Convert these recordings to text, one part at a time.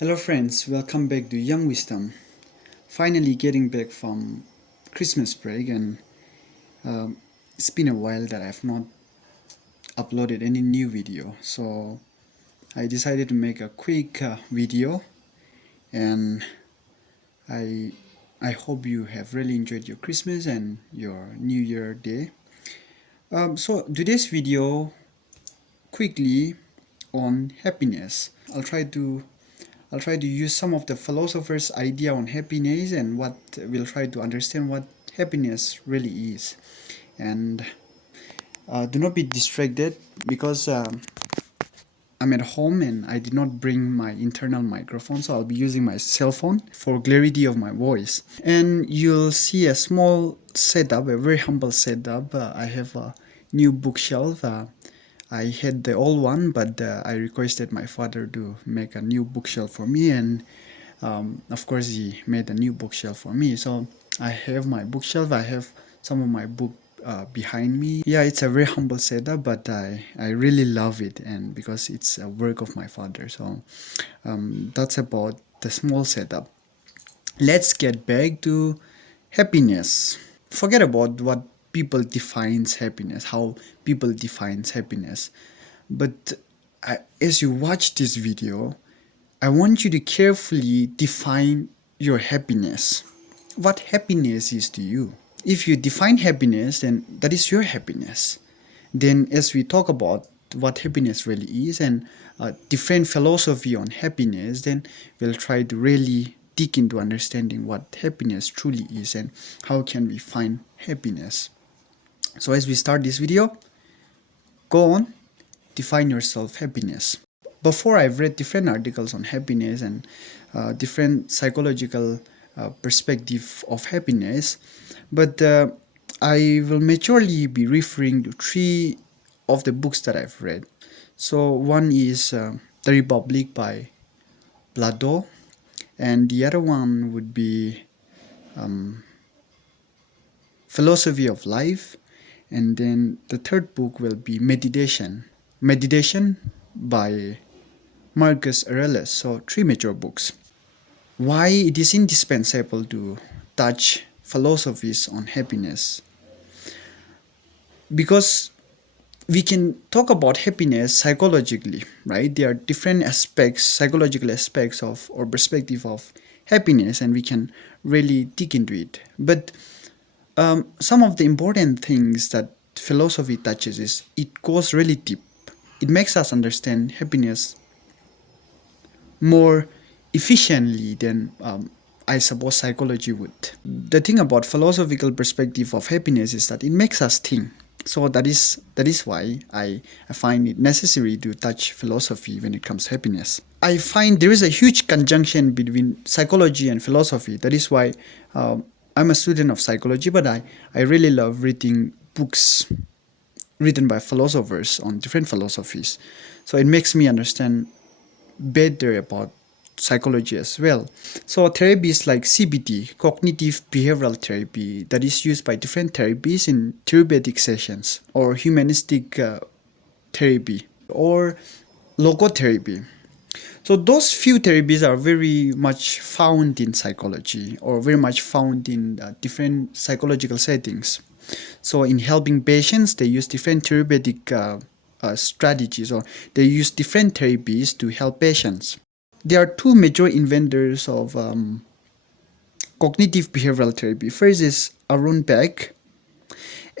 Hello friends, welcome back to Young Wisdom. Finally getting back from Christmas break and it's been a while that I've not uploaded any new video. So I decided to make a quick video and I I hope you have really enjoyed your Christmas and your New Year day. So today's video quickly on happiness. I'll try to use some of the philosophers' idea on happiness and what we'll try to understand what happiness really is. And do not be distracted because I'm at home and I did not bring my internal microphone, so I'll be using my cell phone for clarity of my voice. And you'll see a small setup, a very humble setup. I have a new bookshelf. I had the old one, but I requested my father to make a new bookshelf for me, and of course, he made a new bookshelf for me. So I have my bookshelf. I have some of my book behind me. Yeah, it's a very humble setup, but I really love it, and because it's a work of my father. So that's about the small setup. Let's get back to happiness. Forget about what people defines happiness, how people defines happiness. But as you watch this video, I want you to carefully define your happiness. What happiness is to you. If you define happiness, then that is your happiness. Then, as we talk about what happiness really is and different philosophy on happiness, then we'll try to really dig into understanding what happiness truly is and how can we find happiness. So, as we start this video, go on, define yourself happiness. Before, I've read different articles on happiness and different psychological perspective of happiness, but I will majorly be referring to three of the books that I've read. So one is The Republic by Plato, and the other one would be Philosophy of Life, and then the third book will be Meditation by Marcus Aurelius. So three major books. Why it is indispensable to touch philosophies on happiness? Because we can talk about happiness psychologically, right? There are different aspects, psychological aspects of or perspective of happiness, and we can really dig into it. But some of the important things that philosophy touches is it goes really deep. It makes us understand happiness more efficiently than I suppose psychology would. The thing about philosophical perspective of happiness is that it makes us think. So that is why I find it necessary to touch philosophy when it comes to happiness. I find there is a huge conjunction between psychology and philosophy. That is why I'm a student of psychology, but I really love reading books written by philosophers on different philosophies. So it makes me understand better about psychology as well. So therapies like CBT, cognitive behavioral therapy, that is used by different therapies in therapeutic sessions, or humanistic therapy, or logotherapy. So those few therapies are very much found in psychology, or very much found in different psychological settings. So in helping patients, they use different therapeutic strategies, or they use different therapies to help patients. There are two major inventors of cognitive behavioral therapy. First is Aaron Beck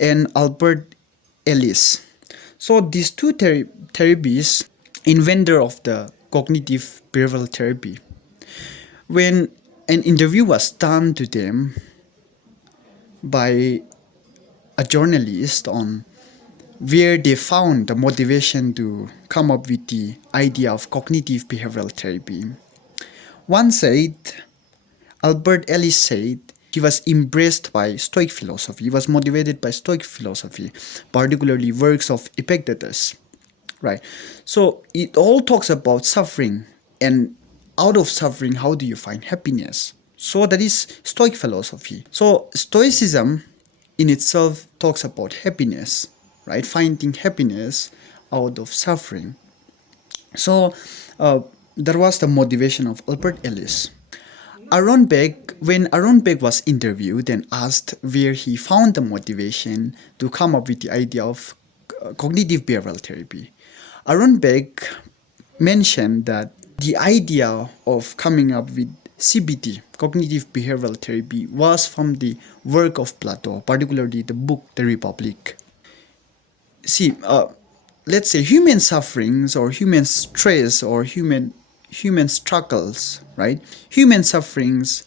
and Albert Ellis. So these two therapies, inventor of the cognitive behavioral therapy, when an interview was done to them by a journalist on where they found the motivation to come up with the idea of cognitive behavioral therapy. One said, Albert Ellis said, he was impressed by Stoic philosophy. He was motivated by Stoic philosophy, particularly works of Epictetus. Right. So it all talks about suffering, and out of suffering, how do you find happiness? So that is Stoic philosophy. So Stoicism in itself talks about happiness, right? Finding happiness out of suffering. So That was the motivation of Albert Ellis. Aaron Beck, when Aaron Beck was interviewed and asked where he found the motivation to come up with the idea of cognitive behavioral therapy, Aaron Beck mentioned that the idea of coming up with CBT, cognitive behavioral therapy, was from the work of Plato, particularly the book The Republic. See, let's say human sufferings or human stress or human struggles, right? Human sufferings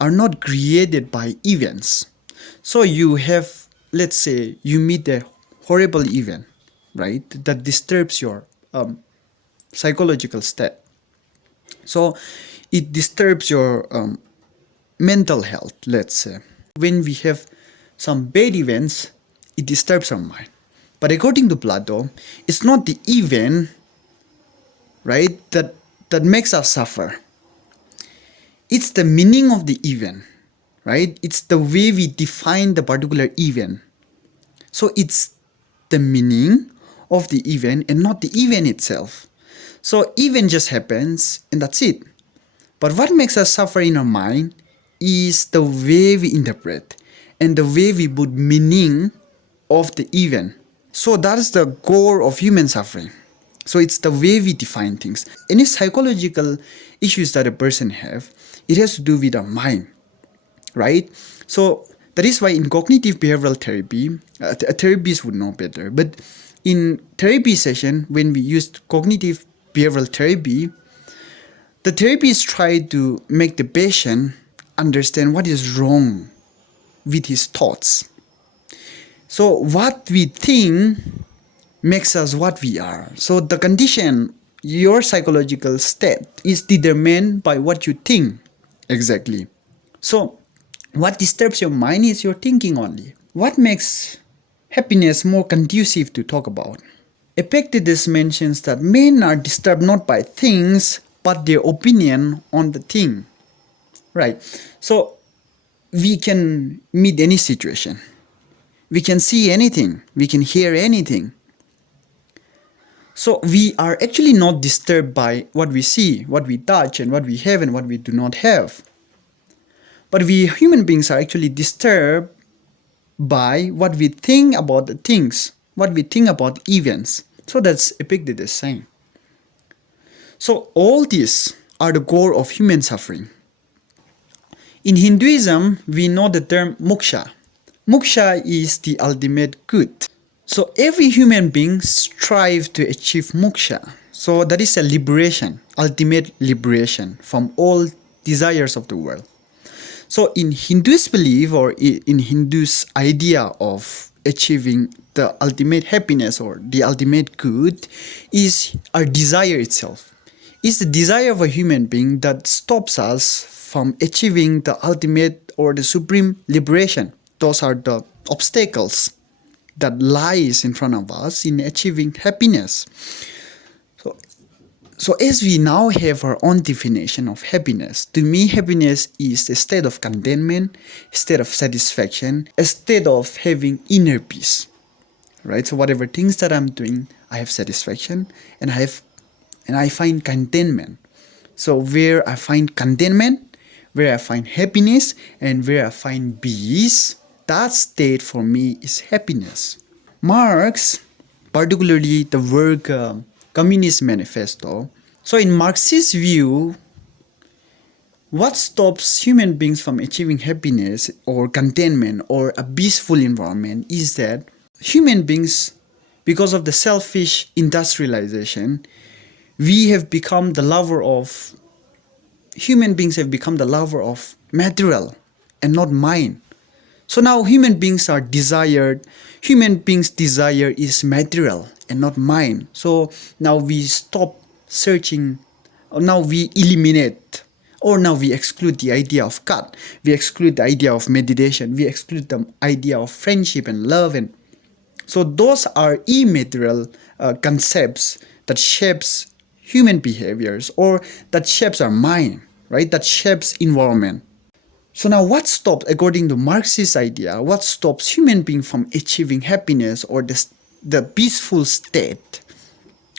are not created by events. So you have, let's say, you meet a horrible event, right? That disturbs your psychological state. So it disturbs your mental health, let's say. When we have some bad events, it disturbs our mind. But according to Plato, it's not the event, right, that makes us suffer. It's the meaning of the event, right? It's the way we define the particular event. So it's the meaning of the event and not the event itself. So event just happens and that's it. But what makes us suffer in our mind is the way we interpret and the way we put meaning of the event. So that is the core of human suffering. So it's the way we define things. Any psychological issues that a person have, it has to do with our mind, right? So that is why in cognitive behavioral therapy, therapists would know better. But in therapy session, when we used cognitive behavioral therapy, the therapist tried to make the patient understand what is wrong with his thoughts. So what we think makes us what we are. So the condition, your psychological state, is determined by what you think exactly. So what disturbs your mind is your thinking only. What makes happiness more conducive to talk about? Epictetus mentions that men are disturbed not by things, but their opinion on the thing. Right. So we can meet any situation. We can see anything. We can hear anything. So we are actually not disturbed by what we see, what we touch, and what we have and what we do not have. But we human beings are actually disturbed by what we think about the things, what we think about events. So that's Epictetus saying. So all these are the core of human suffering. In Hinduism, we know the term moksha. Moksha is the ultimate good. So every human being strives to achieve moksha. So that is a liberation, ultimate liberation from all desires of the world. So in Hindus belief or in Hindus idea of achieving the ultimate happiness or the ultimate good is our desire itself. It's the desire of a human being that stops us from achieving the ultimate or the supreme liberation. Those are the obstacles that lies in front of us in achieving happiness. So as we now have our own definition of happiness, to me happiness is a state of contentment, a state of satisfaction, a state of having inner peace. Right? So whatever things that I'm doing, I have satisfaction and I find contentment. So where I find contentment, where I find happiness, and where I find peace, that state for me is happiness. Marx, particularly the work Communist Manifesto. So in Marxist view, what stops human beings from achieving happiness or contentment or a peaceful environment is that human beings, because of the selfish industrialization, human beings have become the lover of material and not mind. So now human beings desire is material and not mind. So now we stop searching, or now we eliminate, or now we exclude the idea of God. We exclude the idea of meditation. We exclude the idea of friendship and love. And so those are immaterial concepts that shapes human behaviors or that shapes our mind, right? That shapes environment. So now what stops, according to Marxist idea, what stops human being from achieving happiness or the peaceful state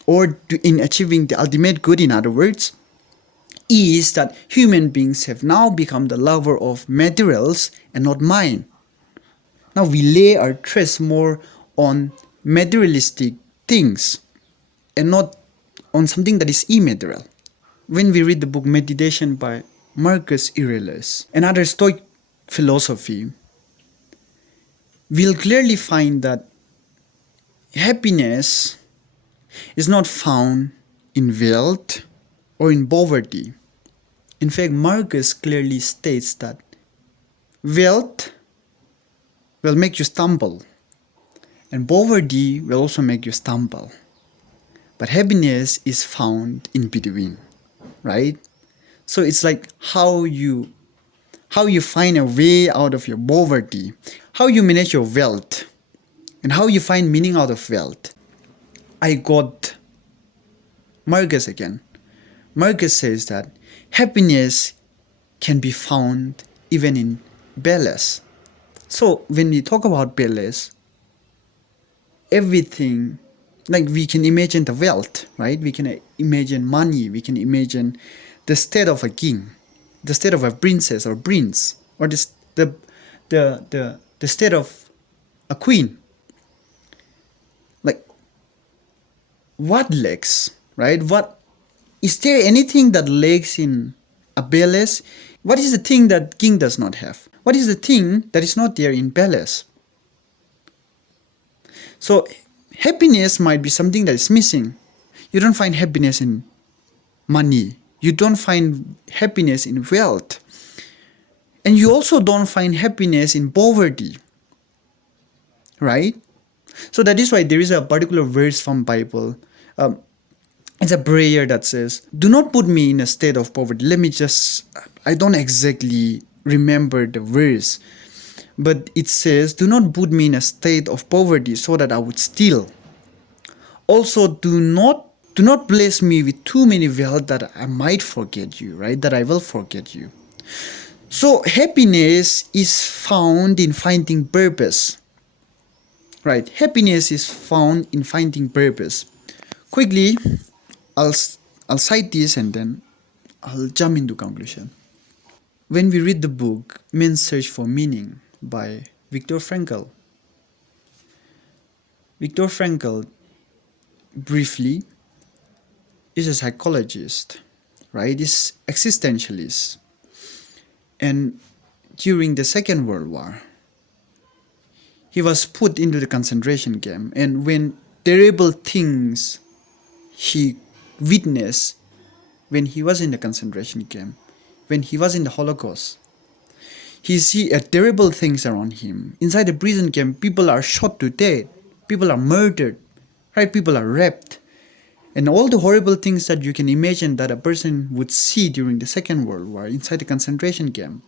or in achieving the ultimate good, in other words, is that human beings have now become the lover of materials and not mind. Now we lay our stress more on materialistic things and not on something that is immaterial. When we read the book Meditation by Marcus Aurelius, another Stoic philosophy, we'll clearly find that happiness is not found in wealth or in poverty. In fact, Marcus clearly states that wealth will make you stumble, and poverty will also make you stumble. But happiness is found in between, right? So it's like how you find a way out of your poverty, how you manage your wealth, and how you find meaning out of wealth. I got Marcus again. Marcus says that happiness can be found even in balance. So when we talk about balance, everything, like we can imagine the wealth, right? We can imagine money, we can imagine the state of a king, the state of a princess or prince, or the state of a queen. Like what lacks, right? What is there anything that lacks in a palace? What is the thing that king does not have? What is the thing that is not there in palace? So happiness might be something that is missing. You don't find happiness in money. You don't find happiness in wealth. And you also don't find happiness in poverty. Right? So that is why there is a particular verse from Bible. It's a prayer that says, "Do not put me in a state of poverty." I don't exactly remember the verse. But it says, "Do not put me in a state of poverty so that I would steal. Also, do not bless me with too many wealth that I might forget you," right? That I will forget you. So happiness is found in finding purpose. Right? Happiness is found in finding purpose. Quickly, I'll cite this and then I'll jump into conclusion. When we read the book Man's Search for Meaning by Viktor Frankl, Viktor Frankl briefly is a psychologist, right? He's existentialist. And during the Second World War, he was put into the concentration camp, and when terrible things he witnessed when he was in the concentration camp, when he was in the Holocaust, he see terrible things around him. Inside the prison camp, people are shot to death, people are murdered, right? People are raped, and all the horrible things that you can imagine that a person would see during the Second World War inside the concentration camp.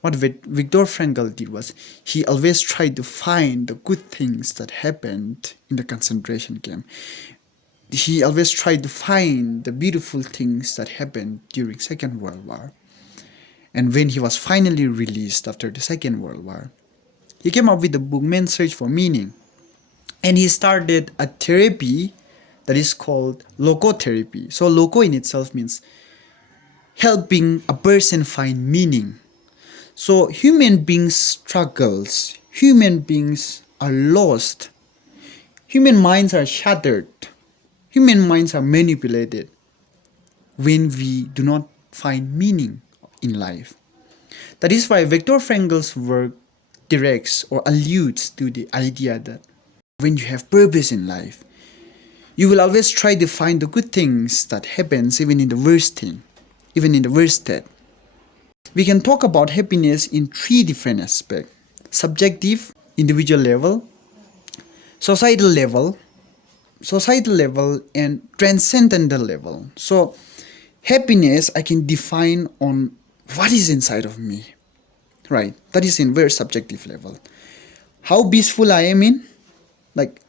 What Viktor Frankl did was he always tried to find the good things that happened in the concentration camp. He always tried to find the beautiful things that happened during Second World War. And when he was finally released after the Second World War, he came up with the book Man's Search for Meaning. And he started a therapy that is called logotherapy. So logo in itself means helping a person find meaning. So human beings struggles, human beings are lost, human minds are shattered, human minds are manipulated when we do not find meaning in life. That is why Viktor Frankl's work directs or alludes to the idea that when you have purpose in life, you will always try to find the good things that happens even in the worst thing, even in the worst state. We can talk about happiness in three different aspects: subjective, individual level, societal level, and transcendental level. So happiness I can define on what is inside of me, right? That is in very subjective level. How peaceful I am in, like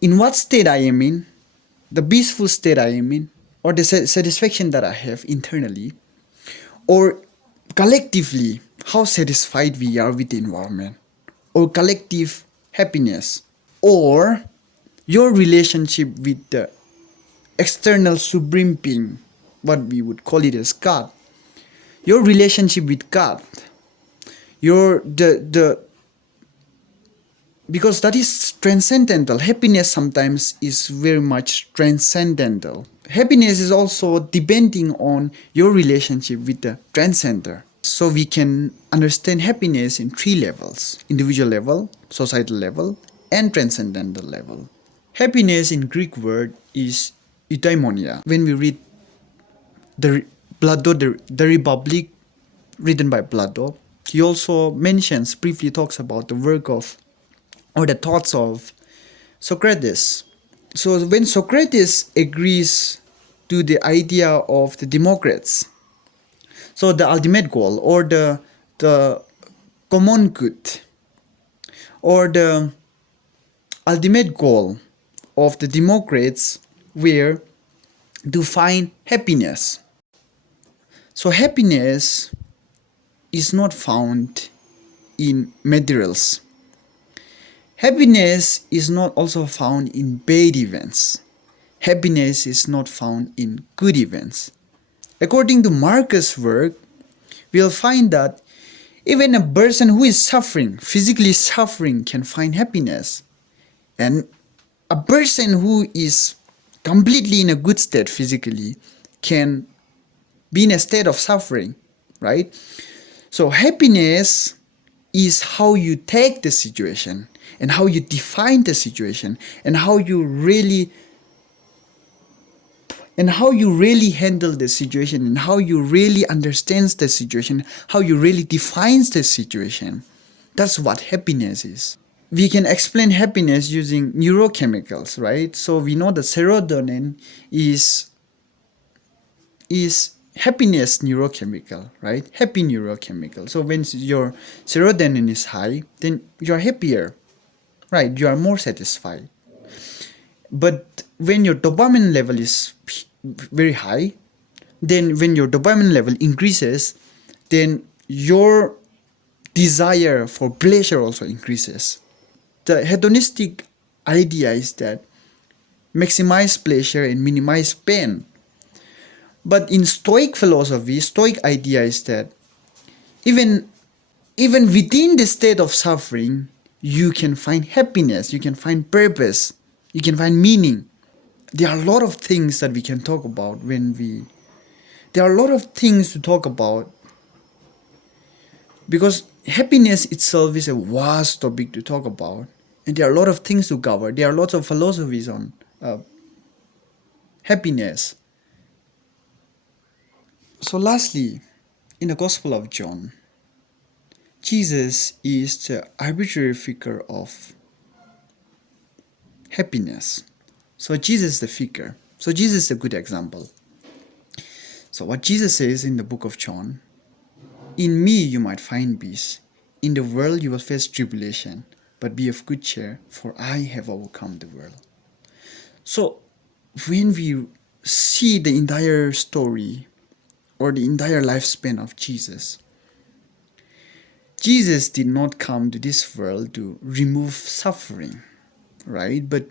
in what state I am in, the peaceful state I am in, or the satisfaction that I have internally, or collectively, how satisfied we are with the environment, or collective happiness, or your relationship with the external supreme being, what we would call it as God, your relationship with God, your the because that is transcendental. Happiness sometimes is very much transcendental. Happiness is also depending on your relationship with the transcender. So we can understand happiness in three levels: individual level, societal level, and transcendental level. Happiness in Greek word is eudaimonia. When we read the Plato, the Republic, written by Plato, he also mentions, briefly talks about the work of, or the thoughts of, Socrates. So when Socrates agrees to the idea of the Democrats, so the ultimate goal, or the common good, or the ultimate goal of the Democrats were to find happiness. So happiness is not found in materials. Happiness is not also found in bad events. Happiness is not found in good events. According to Marcus' work, we'll find that even a person who is suffering, physically suffering, can find happiness. And a person who is completely in a good state physically can be in a state of suffering, right? So happiness is how you take the situation and how you define the situation and how you really handle the situation and how you really understands the situation, how you really defines the situation. That's what happiness is. We can explain happiness using neurochemicals, right? So we know that serotonin is happiness neurochemical, right? Happy neurochemical. So when your serotonin is high, then you're happier, right? You are more satisfied. But when your dopamine level is very high, then when your dopamine level increases, then your desire for pleasure also increases. The hedonistic idea is that maximize pleasure and minimize pain. But in Stoic philosophy, Stoic idea is that even within the state of suffering, you can find happiness, you can find purpose, you can find meaning. There are a lot of things that we can talk about there are a lot of things to talk about, because happiness itself is a vast topic to talk about, and there are a lot of things to cover. There are lots of philosophies on happiness. So lastly, in the Gospel of John, Jesus is the arbitrary figure of happiness. So Jesus is the figure. So Jesus is a good example. So what Jesus says in the book of John, in me you might find peace. In the world you will face tribulation, but be of good cheer, for I have overcome the world. So when we see the entire story or the entire lifespan of Jesus, Jesus did not come to this world to remove suffering, right? But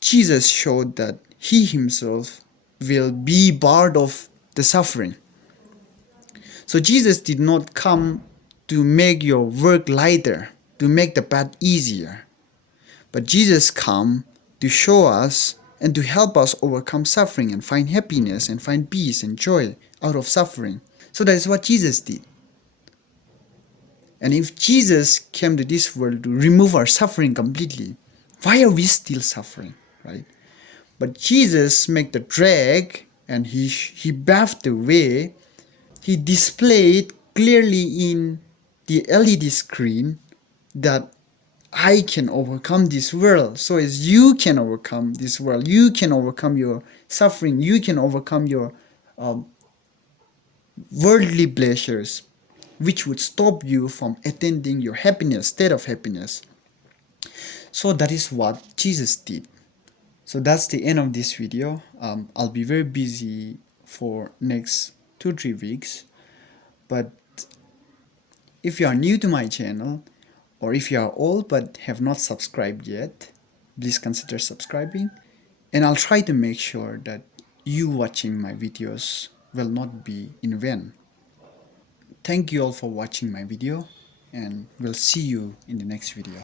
Jesus showed that he himself will be part of the suffering. So Jesus did not come to make your work lighter, to make the path easier. But Jesus came to show us and to help us overcome suffering and find happiness and find peace and joy out of suffering. So that is what Jesus did. And if Jesus came to this world to remove our suffering completely, why are we still suffering, right? But Jesus made the drag, and he paved the way. He displayed clearly in the LED screen that I can overcome this world. So as you can overcome this world, you can overcome your suffering, you can overcome your um, worldly pleasures, which would stop you from attaining your happiness, state of happiness. So that is what Jesus did. So that's the end of this video. I'll be very busy for next 2-3 weeks, but if you are new to my channel, or if you are old but have not subscribed yet, please consider subscribing. and I'll try to make sure that you watching my videos will not be in vain. Thank you all for watching my video, and we'll see you in the next video.